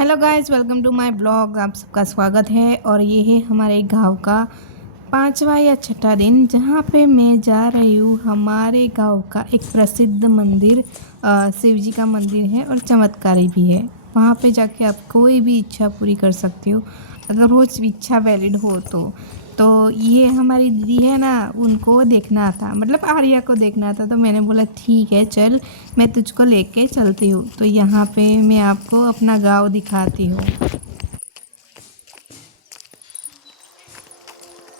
Hello guys, welcome to my blog. आप सबका स्वागत है। और ये है हमारे गांव का 5वां या 6ठा दिन, जहाँ पे मैं जा रही हूँ। हमारे गांव का एक प्रसिद्ध मंदिर शिव जी का मंदिर है और चमत्कारी भी है। वहाँ पे जाके आप कोई भी इच्छा पूरी कर सकते हो, अगर वो इच्छा वैलिड हो तो ये हमारी दीदी है ना, उनको देखना था, मतलब आर्या को देखना था। तो मैंने बोला ठीक है, चल मैं तुझको लेके चलती हूँ। तो यहाँ पे मैं आपको अपना गांव दिखाती हूँ।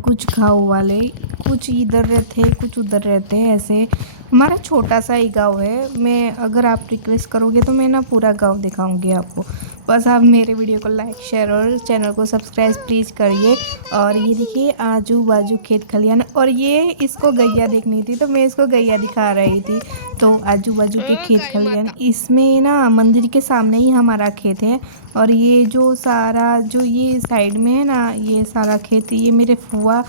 कुछ गाँव वाले कुछ इधर रहते हैं, कुछ उधर रहते हैं, ऐसे हमारा छोटा सा ही गांव है। मैं अगर आप रिक्वेस्ट करोगे तो मैं ना पूरा गांव दिखाऊंगी आपको। बस आप मेरे वीडियो को लाइक शेयर और चैनल को सब्सक्राइब प्लीज़ करिए। और ये देखिए आजू बाजू खेत खलियान, और ये इसको गैया देखनी थी तो मैं इसको गैया दिखा रही थी। तो आजू बाजू के खेत खलियान, इसमें ना मंदिर के सामने ही हमारा खेत है। और ये जो सारा जो ये साइड में है ना, ये सारा खेत ये मेरे फुआ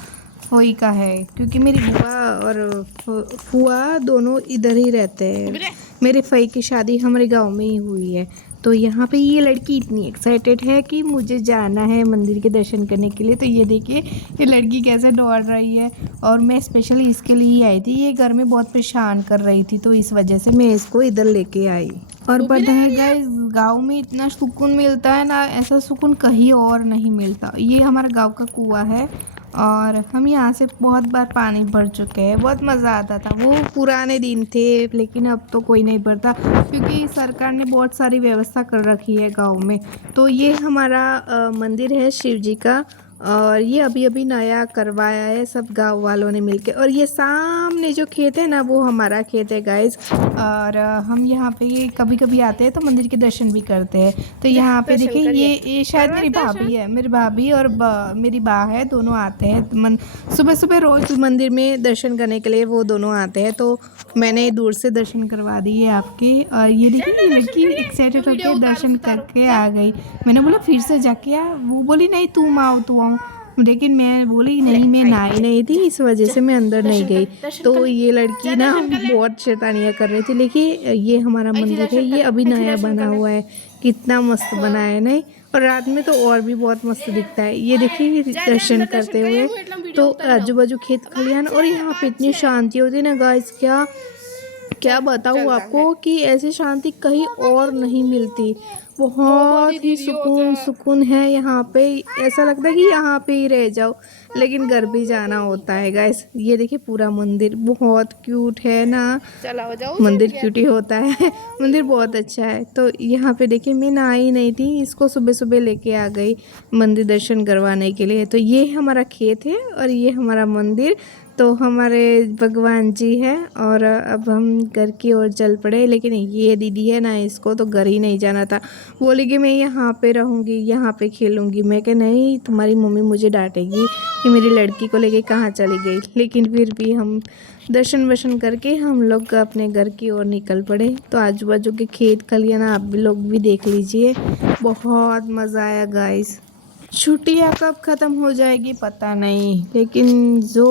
फुई का है, क्योंकि मेरी बुआ और फुआ दोनों इधर ही रहते हैं। मेरे फई की शादी हमारे गांव में ही हुई है। तो यहाँ पे ये लड़की इतनी एक्साइटेड है कि मुझे जाना है मंदिर के दर्शन करने के लिए। तो ये देखिए ये लड़की कैसे दौड़ रही है। और मैं स्पेशली इसके लिए ही आई थी, ये घर में बहुत परेशान कर रही थी, तो इस वजह से मैं इसको इधर लेके आई। और पता है गाइस, गांव में इतना सुकून मिलता है ना, ऐसा सुकून कहीं और नहीं मिलता। ये हमारा गांव का कुआं है और हम यहाँ से बहुत बार पानी भर चुके हैं। बहुत मज़ा आता था, वो पुराने दिन थे। लेकिन अब तो कोई नहीं भरता, क्योंकि सरकार ने बहुत सारी व्यवस्था कर रखी है गांव में। तो ये हमारा मंदिर है शिव जी का, और ये अभी अभी नया करवाया है सब गांव वालों ने मिलके। और ये सामने जो खेत है ना, वो हमारा खेत है गाइस। और हम यहाँ पे कभी कभी आते हैं तो मंदिर के दर्शन भी करते हैं। तो यहाँ पे देखिए ये शायद मेरी भाभी है, मेरी भाभी और मेरी बा है, दोनों आते हैं सुबह सुबह रोज मंदिर में दर्शन करने के लिए। वो दोनों आते हैं, तो मैंने दूर से दर्शन करवा दिए आपके। और ये देखिए ये लड़की एक्साइटेड होकर दर्शन करके आ गई। मैंने बोला फिर से जाके आ, वो बोली नहीं तुम आओ तू आओ। लेकिन मैं बोली नहीं, मैं नहाई नहीं थी, इस वजह से मैं अंदर नहीं गई। तो ये लड़की ना बहुत शैतानियाँ कर रही थी। लेकिन ये हमारा मंदिर है, ये अभी नया बना हुआ है, कितना मस्त बना है नहीं। और रात में तो और भी बहुत मस्त दिखता है। ये देखिए दर्शन करते हुए तो आजू बाजू खेत खलियान, और यहाँ पे इतनी शांति होती है ना गाइस, क्या क्या बताऊँ आपको कि ऐसी शांति कहीं और नहीं मिलती। बहुत ही सुकून सुकून है यहाँ पे, ऐसा लगता है कि यहाँ पे ही रह जाओ। लेकिन घर भी जाना होता है गाइस। ये देखिए पूरा मंदिर बहुत क्यूट है ना, मंदिर क्यूट ही होता है। मंदिर बहुत अच्छा है। तो यहाँ पे देखिए मैं नहाई नहीं थी, इसको सुबह सुबह लेके आ गई मंदिर दर्शन करवाने के लिए। तो ये हमारा खेत है और ये हमारा मंदिर। तो हमारे भगवान जी हैं। और अब हम घर की ओर चल पड़े। लेकिन ये दीदी है ना, इसको तो घर ही नहीं जाना था। बोली कि मैं यहाँ पे रहूँगी, यहाँ पे खेलूँगी। मैं कह नहीं, तुम्हारी मम्मी मुझे डांटेगी कि मेरी लड़की को लेके कहाँ चली गई। लेकिन फिर भी हम दर्शन वर्शन करके हम लोग अपने घर की ओर निकल पड़े। तो आजू बाजू के खेत खलियान आप भी लोग भी देख लीजिए, बहुत मज़ा आया गाइस। छुट्टियाँ कब ख़त्म हो जाएगी पता नहीं, लेकिन जो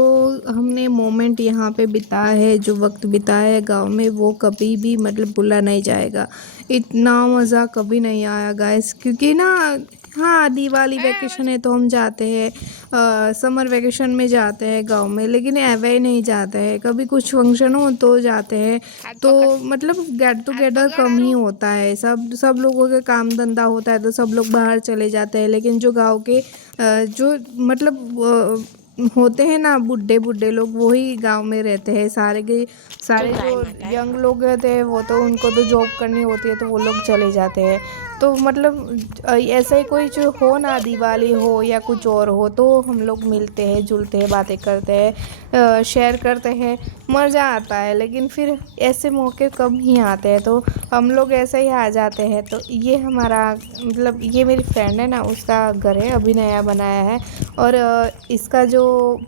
हमने मोमेंट यहाँ पे बिताया है, जो वक्त बिताया है गांव में, वो कभी भी मतलब भूला नहीं जाएगा। इतना मज़ा कभी नहीं आया गाइस, क्योंकि ना हाँ दिवाली वेकेशन है तो हम जाते हैं, समर वेकेशन में जाते हैं गांव में, लेकिन एवे नहीं जाते हैं। कभी कुछ फंक्शन हो तो जाते हैं। तो मतलब गेट टुगेदर कम ही होता है, सब लोगों के काम धंधा होता है तो सब लोग बाहर चले जाते हैं। लेकिन जो गांव के जो मतलब होते हैं ना बुढ़े बुढ़े लोग, वही गांव में रहते हैं। सारे के सारे जो यंग लोग रहते हैं वो तो उनको तो जॉब करनी होती है, तो वो लोग चले जाते हैं। तो मतलब ऐसा ही कोई जो हो ना, दिवाली हो या कुछ और हो, तो हम लोग मिलते हैं, जुलते हैं, बातें करते हैं, शेयर करते हैं, मज़ा आता है। लेकिन फिर ऐसे मौके कम ही आते हैं, तो हम लोग ऐसे ही आ जाते हैं। तो ये हमारा मतलब ये मेरी फ्रेंड है ना, उसका घर है, अभी नया बनाया है। और इसका जो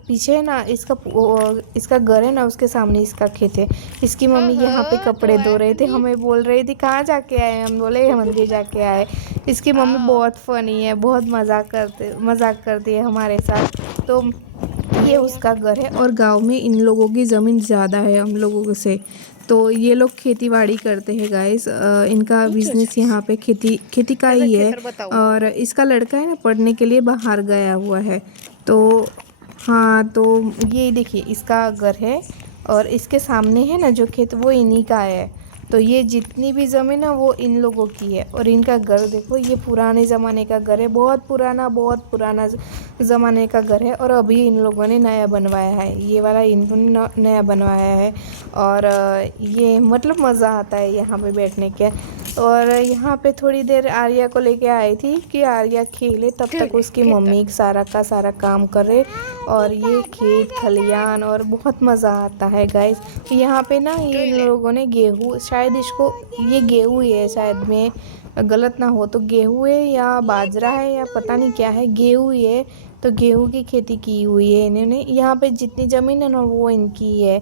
पीछे है ना, इसका घर है ना, उसके सामने इसका खेत है। इसकी मम्मी यहाँ पे कपड़े धो रहे थे, हमें बोल रही थी कहाँ जाके आए, हम बोले मंदिर जाके आए। इसकी मम्मी बहुत फ़नी है, बहुत मजाक करती है हमारे साथ। तो ये उसका घर है। और गांव में इन लोगों की ज़मीन ज़्यादा है हम लोगों से, तो ये लोग खेती बाड़ी करते हैं गाइस। इनका बिजनेस यहाँ पे खेती खेती का ही है। और इसका लड़का है ना पढ़ने के लिए बाहर गया हुआ है। तो हाँ, तो ये देखिए इसका घर है और इसके सामने है ना जो खेत वो इन्हीं का है। तो ये जितनी भी ज़मीन है वो इन लोगों की है। और इनका घर देखो, ये पुराने ज़माने का घर है, बहुत पुराना ज़माने का घर है। और अभी इन लोगों ने नया बनवाया है, ये वाला इन्होंने नया बनवाया है। और ये मतलब मज़ा आता है यहाँ पे बैठने के। और यहाँ पे थोड़ी देर आर्या को लेके आई थी कि आर्या खेले, तब तक उसकी मम्मी सारा का सारा काम करे। और ये खेत खलियान और बहुत मज़ा आता है गाइस। यहाँ पे ना ये इन लोगों ने गेहूँ, शायद इसको ये गेहूँ ही है शायद, मैं गलत ना हो तो गेहूँ है या बाजरा है या पता नहीं क्या है, गेहूँ ही है। तो गेहूँ की खेती की हुई है इन्होंने। यहाँ पे जितनी ज़मीन है ना वो इनकी है।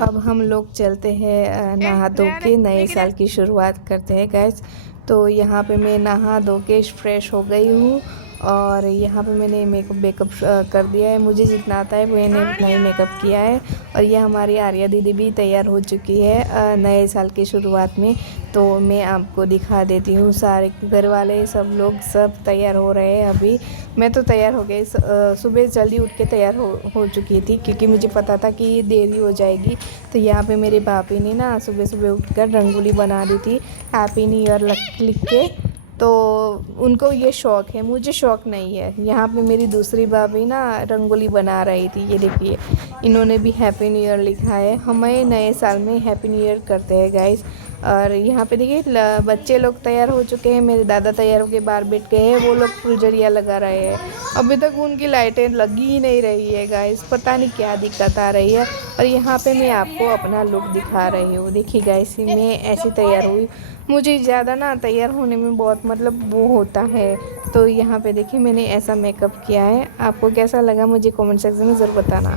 अब हम लोग चलते हैं नहा धो के नए साल की शुरुआत करते हैं गैस। तो यहाँ पे मैं नहा धो के फ्रेश हो गई हूँ। और यहाँ पे मैंने मेकअप कर दिया है, मुझे जितना आता है मैंने उतना ही मेकअप किया है। और ये हमारी आर्या दीदी भी तैयार हो चुकी है नए साल की शुरुआत में। तो मैं आपको दिखा देती हूँ, सारे घर वाले सब लोग सब तैयार हो रहे हैं अभी। मैं तो तैयार हो गई, सुबह जल्दी उठ के तैयार हो चुकी थी क्योंकि मुझे पता था कि ये देरी हो जाएगी। तो यहाँ पे मेरे भाभी ने ना सुबह सुबह उठकर रंगोली बना दी थी हैप्पी न्यू ईयर लिख के। तो उनको ये शौक़ है, मुझे शौक़ नहीं है। यहाँ पे मेरी दूसरी भाभी ना रंगोली बना रही थी, ये देखिए इन्होंने भी हैप्पी न्यू ईयर लिखा है। हमें नए साल में हैप्पी न्यू ईयर करते हैं गाइस। और यहाँ पे देखिए बच्चे लोग तैयार हो चुके हैं, मेरे दादा तैयार होके बाहर बैठ गए हैं, वो लोग फुलझड़िया लगा रहे हैं। अभी तक उनकी लाइटें लगी ही नहीं रही है गाइस, पता नहीं क्या दिक्कत आ रही है। और यहाँ पे मैं आपको अपना लुक दिखा रही हूँ, देखिए गाइस मैं ऐसी तैयार हुई। मुझे ज़्यादा ना तैयार होने में बहुत मतलब वो होता है। तो यहाँ पे देखिए मैंने ऐसा मेकअप किया है। आपको कैसा लगा मुझे कमेंट सेक्शन में ज़रूर बताना।